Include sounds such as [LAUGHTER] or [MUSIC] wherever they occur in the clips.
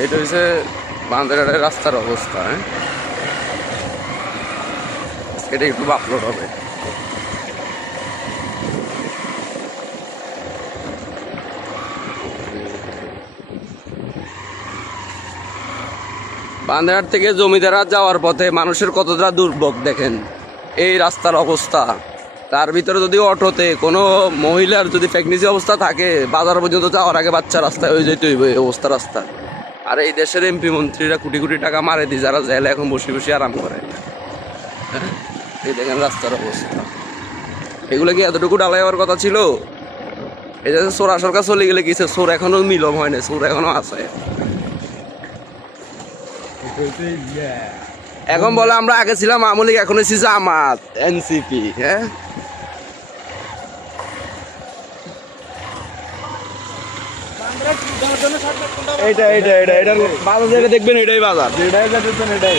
এইটা হচ্ছে বান্দারঘাটের রাস্তার অবস্থা হ্যাঁ? এটা একটু বাপলোড হবে। বান্দারঘাট থেকে জমিদারা যাওয়ার পথে মানুষের কতটা দুর্ভোগ দেখেন? এই রাস্তার অবস্থা। তার ভিতরে যদি অটোতে কোনো মহিলার যদি প্রেগনেন্সি অবস্থা থাকে, বাজার পর্যন্ত যাওয়ার আগে বাচ্চা রাস্তায় হয়ে যেতে হইবে এই অবস্থা রাস্তা। আর এই দেশের এমপি মন্ত্রীরা কোটি কোটি টাকা মারে দিই যারা জেলে এখন বসে বসে আরাম করে? এই দেখেন রাস্তার অবস্থা। এগুলো কি এতটুকু ডালাই হওয়ার কথা ছিল? এই যে সোরা সরকার চলে গেলে কিসে সোর এখনও মিলম হয় না সোর এখনও আছে। এখন বলে আমরা আগে ছিলাম আওয়ামী লীগ, এখন এসেছি জামাত এনসিপি হ্যাঁ? এইটা এইটা এইটা এটা বাজার থেকে দেখবেন এটাই বাজার। এটাই যাচ্ছেন এটাই।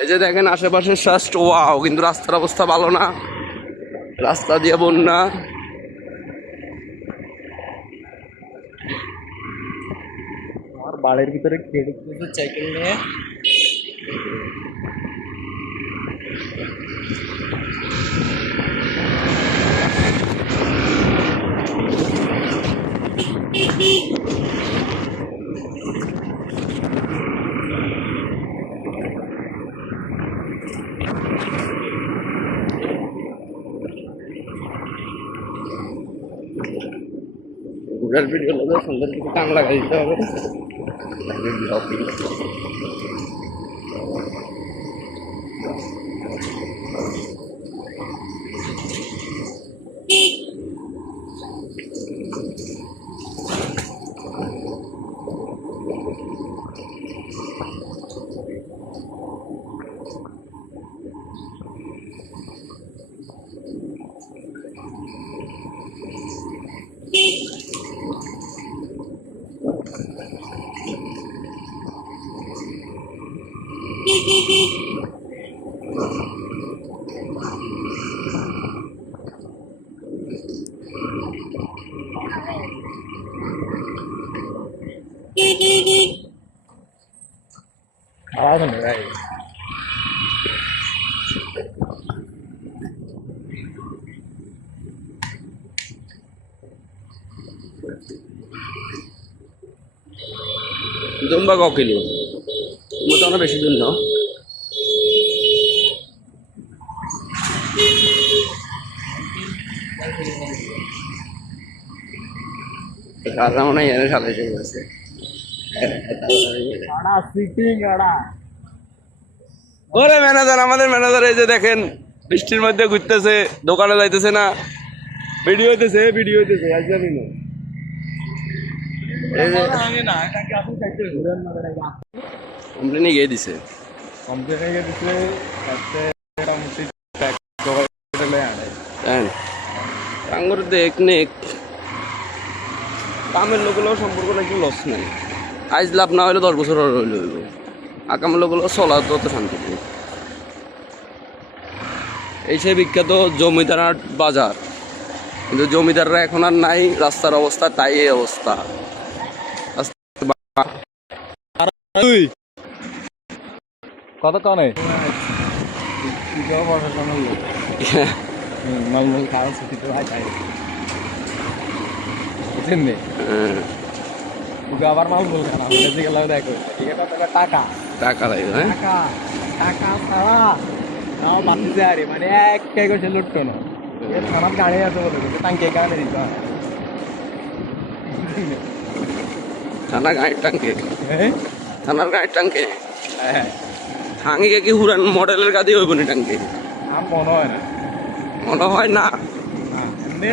এই যে দেখেন আশেপাশে জাস্ট ওয়াও কিন্তু রাস্তার অবস্থা ভালো না। রাস্তা দিয়ে বন্যা। আমার বাড়ির ভিতরে কিছু সাইকেল নিয়ে? ঘুরার ভিডিও লোকের সুন্দর কিছু টাং লাগাই দিতে হবে খারাপ দুম্বা ক কিলো? মোটামুটি বেশি দূর না? রাজা মনে হয় এনে সাথে গেছে আড়া ওরে ম্যানেজার আমাদের ম্যানেজার এই যে দেখেন বৃষ্টির মধ্যে ঘুরতেছে দোকানে যাইতেছে না। ভিডিও হইতেছে ভিডিও হইতেছে আজ জানি না। এই যে না এটা কি আপনি সাইকেল ঘুরেন না এটা কমপ্লেন গিয়ে দিছে কমপ্লিট হয়ে। আঙ্গুর দেখ নেক কামের লোকগুলো সম্পর্ক নাকি লস নাই। আজ লাভ না হলে দশ বছর হইলে হইব। আকামের লোকগুলো চলা তো শান্তি নেই। এই সেই বিখ্যাত জমিদার বাজার। কিন্তু জমিদাররা এখন আর নাই রাস্তার অবস্থা তাই এই অবস্থা তুই কত কনে ইগো প্রশাসন হলো নর্মাল খাওয়া ছুটি তো ভাই তাই বুঝছেন নে হ্যাঁ, ওকে আবার মাল বলবে না দেখো। টাকা? টাকা লাগবে হ্যাঁ? টাকা টাকা ছাড়া তাও বাতিতে আরে মানে এক টাই করছে লুটতো না। আমার গাড়ি আছে বলে কিন্তু টাঙ্কি গাড়ি দিতে থানা গাড়ির টাঙ্কে? থানার গাড়ির টাঙ্কে হ্যাঁ। হাঙ্গিকে কি হুরান মডেলের গাদি হইব নি টাঙ্কি মনে হয় না। মনে হয় না?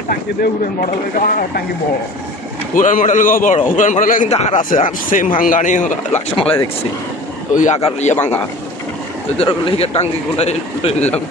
টাঙ্কি দিয়ে উড়েন মডেলের টাঙ্কি বড়। হুরান মডেল গো বড়। হুরান মডেল কিন্তু আর আছে আর সেম হাঙ্গানি লাক্সা মালায় দেখছি। ওই আকার ইয়ে ভাঙা। ওদের ধরো টাঙ্কি গুলো নিলাম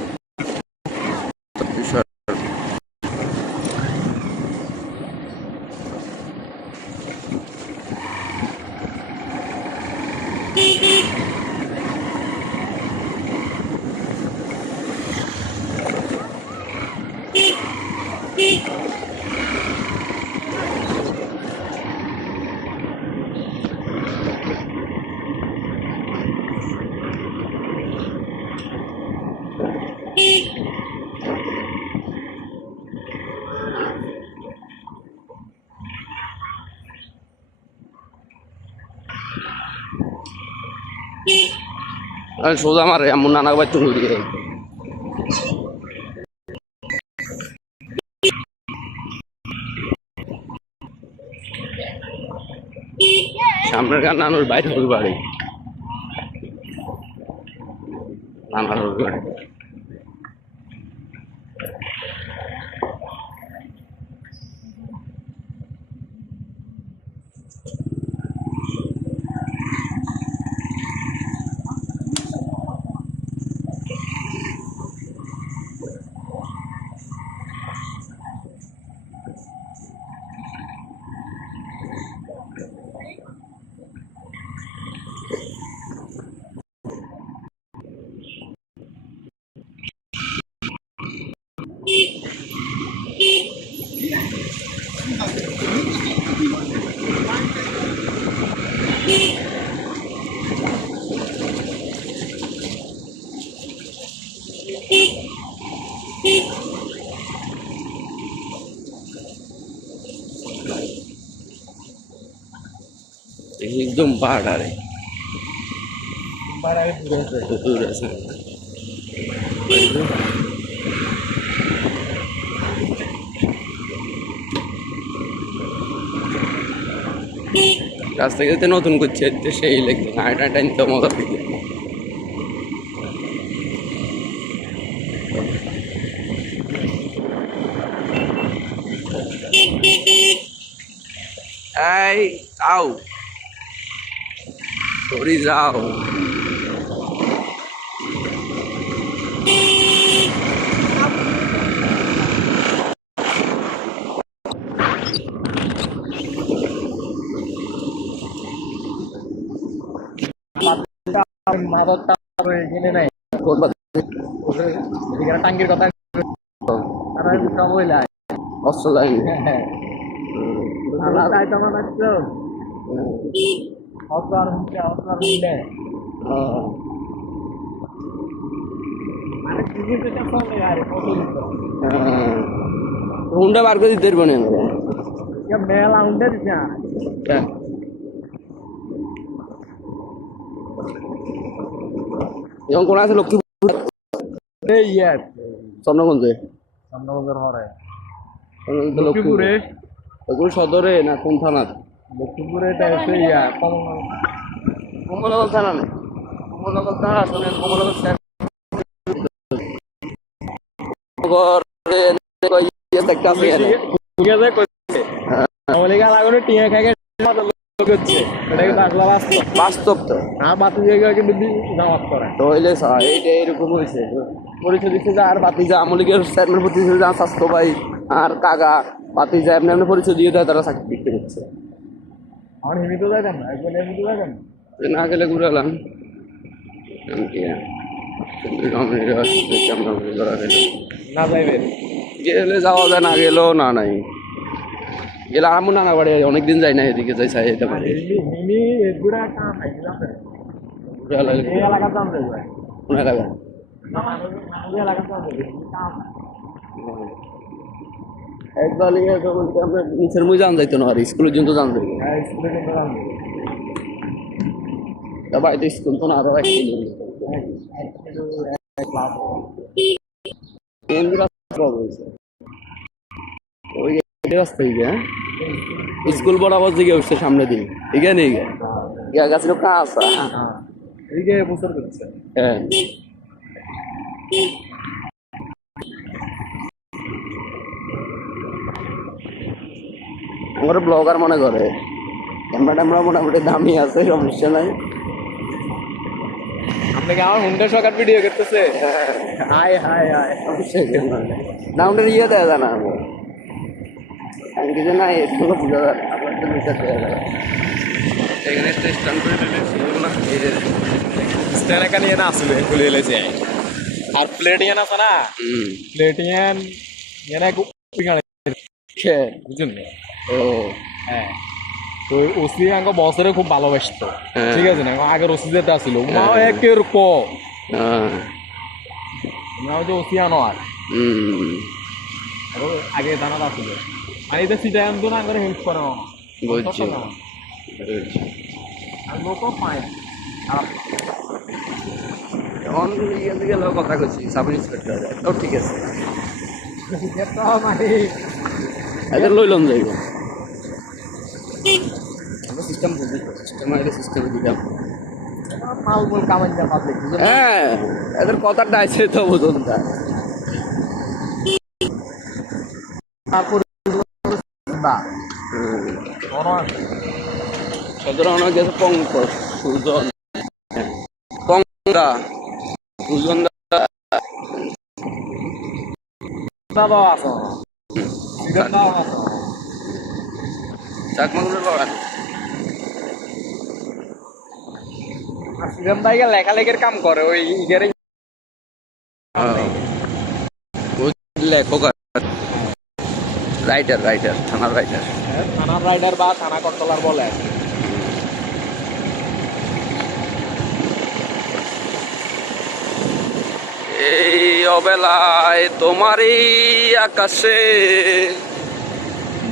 আর সোজা মারে এমন নানা বাচ্চা ঘুরিয়ে সামনের গান নানুর বাইরে হল বাড়ি? নানার বাড়ি। একদম। দূর আছে। রাস্তা গেতে নতুন করছে সেই লেগে হাঁটা টাইনতে মজা থেকে এই আও সরি যাও মাদকটা এখানে নাই টাঙ্গির কথা তারা সব হইলা অস্ত্র যায়নি হ্যাঁ। আমার তাই তো আমার বাচ্চা অস্ত্র হচ্ছে অস্ত্র মিলে আরে কি কি তো চলে আরে কত দিতো হুন্ডা বার করে দিতে পারব না মেলা উন্ডে দিছে। এখন কোন আছে? লক্ষ্মীপুর চন্দ্রগঞ্জে সামনগর হরে। লক্ষ্মীপুরে? ওগুলো সদরে না কোন থানা লক্ষ্মীপুরে এটা হচ্ছে ইয়া কম কমলনগর থানা না। কমলনগর থানা কিন্তু আসলে বাস্তব? তো। আর বাতি কিন্তু জামাত করে তো হইলে এইটা এরকম হয়েছে পরিচয় দিচ্ছে যে আর বাতি যা আমলিকের স্যারের প্রতি যা স্বাস্থ্য ভাই আর কাকা বাতি যা এমনি এমনি পরিচয় দিয়ে দেয় তারা চাকরি বিক্রি করছে আমার হিমিত যাবেন না একজন গেলে ঘুরালাম। না যাইবেন গেলে যাওয়া যায় না গেলেও না নাই। গেলে আমার নানা বাড়ি অনেকদিন যাই না এদিকে যাই চাই যেতে পারি। কোন এলাকা এই এলাকার দাম দেবে কাম একবার ইয়ে যখন আমরা নিচের মুই জান যাইতো না আর স্কুলের জন্য জান যাইতো হ্যাঁ তা বাড়িতে স্কুল তো না আরও এক এমনি রাস্তা বড় ওই রাস্তা হয়ে হ্যাঁ? স্কুল বরাবর দিকে উঠছে সামনে দিকে। এখানে গিয়া গাছের কাজ হ্যাঁ? হ্যাঁ। আমার ব্লগার মনে করে। ক্যামেরা ট্যামেরা মোটামুটি দামি আছে সমস্যা নাই। আপনি কি আমার হুন্ডা সকার ভিডিও করতেছে? হাই হাই হাই না ওটা ইয়ে দেওয়া যায় না আমি কিছু নাই এগুলো বোঝা যায় না আপনার তো বিচার দেওয়া যায়। এখানে একটা স্ট্যান্ড করে ফেলেছি এই যে স্ট্যান্ড এখানে না আসলে খুলে এলেছে আর প্লেট ইয়ান আছে না? ইয়ান ও। হ্যাঁ। তো ওসি খুব ভালোবাসতো। হ্যাঁ। ঠিক আছে না? আগের ওসি যেটা ছিল মা হ্যাঁ। একের ক। আমরা হচ্ছে ওসিয়ানো আর আগে জানার আসলে মানে এটা সিটা আনতো না হেল্প করে মামা। আর লোকও পায় খারাপ। এখন গেলে কথা কইছি সাব ইন্সপেক্টর তো ঠিক আছে। [LAUGHS] এটা মানে লইলাম যাইব সিস্টেম বুঝি সিস্টেম আগে সিস্টেম পাবলিক হ্যাঁ এদের কথাটা আছে তো বুঝুন তা অনেক গেছে পঙ্কজ সুজন। সুজন আছে। চাকমাগুলোর সিজন লেখালেখির কাম করে ওই ইগেরে লেখক রাইটার রাইটার থানার রাইটার থানার রাইডার বা থানা কন্ট্রোলার বলে। এই অবেলায় তোমারই আকাশে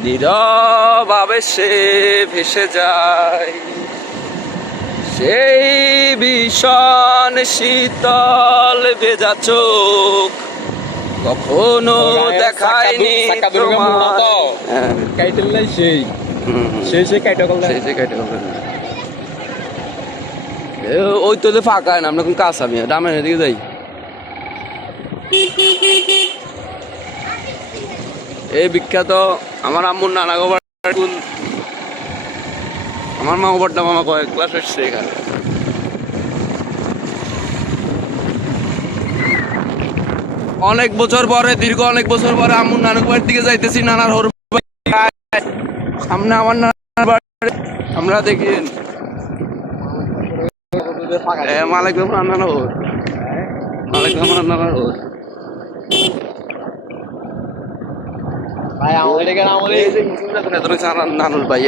নীরব আবেশে ভেসে যায়। সেই ভীষণ শীতল ভেজা চোখ কখনো দেখায়নি তোমার। তো। হ্যাঁ, সেই। সেই সেই কাইটা করলে সেই সেই কেটে হবে ওই তো যে ফাঁকা না আমরা কোন কাজ আমি রামের দিকে যাই। এই বিখ্যাত আমার আম্মুর নানা গোবার আমার মা গোবরটা মামা কয়েক ক্লাস এসছে এখানে অনেক বছর পরে দীর্ঘ অনেক বছর পরে আম্মুর নানক বাড়ির দিকে যাইতেছি নানার হর সামনে আমার নানার বাড়ি আমরা দেখি মালিক নানা হর মালিক নানার হর ভাই আমাদের এখানে আমাদের আমার নানুর ভাই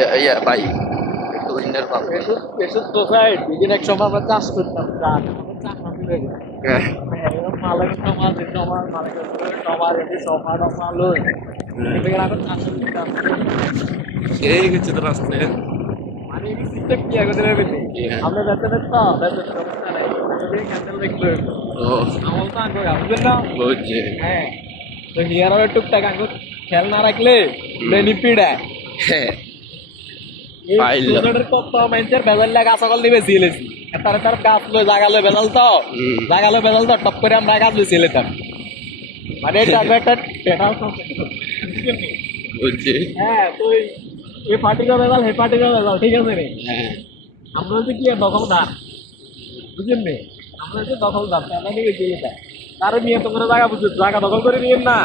ভাই ইন্ডিয়ার বাপ। এসব এসব সোসাইড দিদির এক সময় আমরা চাষ করতাম হ্যাঁ। করতাম এই গেছে তো রাস্তায় মানে সিস্টেম কি আগে দেবে বেশি হ্যাঁ। আমরা বেঁচে নেব তো সমস্যা নাই। ক্যান্সেল দেখল ও। আমল তো আগে বুঝলেন না বুঝছে। হ্যাঁ। তো হিয়ার টুকটাক আগে খেয়াল না রাখলে বেনিফিট হয় হ্যাঁ এই পাইলো। ছোটদের কত মানুষের বেজাল লাগা সকল সিলেছি তার তার গাছ লয়ে জাগালো বেজাল তো। জাগালো বেজাল তো টপ করে আমরা গাছ লয়ে সিলেতাম মানে এটা একটা হ্যাঁ তো এই- এই বেজাল হে পার্টিটা বেজাল ঠিক আছে রে? হ্যাঁ। আমরা হচ্ছে কি দখলদার। বুঝলেন নি আমরা হচ্ছে দখলদার আমরা নিয়ে সিলেতাম তার? নিয়ে তোমরা জায়গা বুঝছ জায়গা দখল করে নিয়েন না।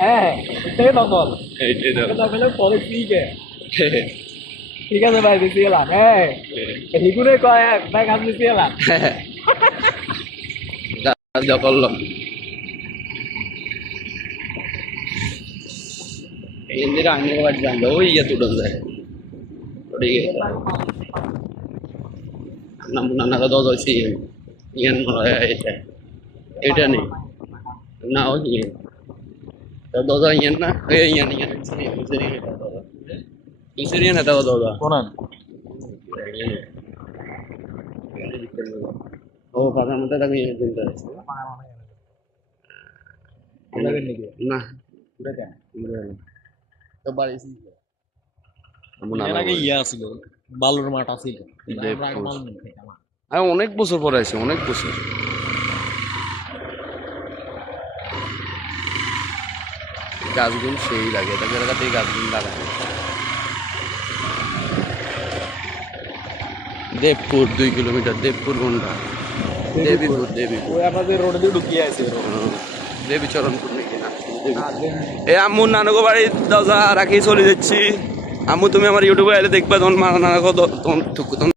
হ্যাঁ। এটাই দখল। এইটাই তো দখলের পলিসি ঠিক আছে ভাই দিতে গেলাম হ্যাঁ হিগুনে কয় এক ভাই কাজ দিতে গেলাম যা করলাম হিন্দিরা আইনে বাড়ি জানবে ওই ইয়ে তুলে যায় ঠিক আছে নাম নানা দশ হয়েছে ইয়ান এটা এটা নেই না ওই ইয়ে তো দাদা ইয়ান না এই ইয়ান ইয়ান ইসরিয়ান এটা দাদা ইয়ে না তো বাড়ি ইয়ে আছিল বালুর মাঠ আছিল দেবপুর। আমি অনেক বছর পরে আছি অনেক বছর গাছগুলো সেই লাগে এটা এই গাছগুলো লাগায় দেবপুর দুই কিলোমিটার দেবপুর গন্ডা। দেবীপুর দেবীপুর। আমাদের রোডে দিয়ে ঢুকিয়ে আছে দেবী দেবীচরণপুর নাকি? না এ আম্মু নানকো বাড়ির দরজা রাখি চলে যাচ্ছি। আম্মু তুমি আমার ইউটিউবে এলে দেখবা তখন মা নানা কত তখন তখন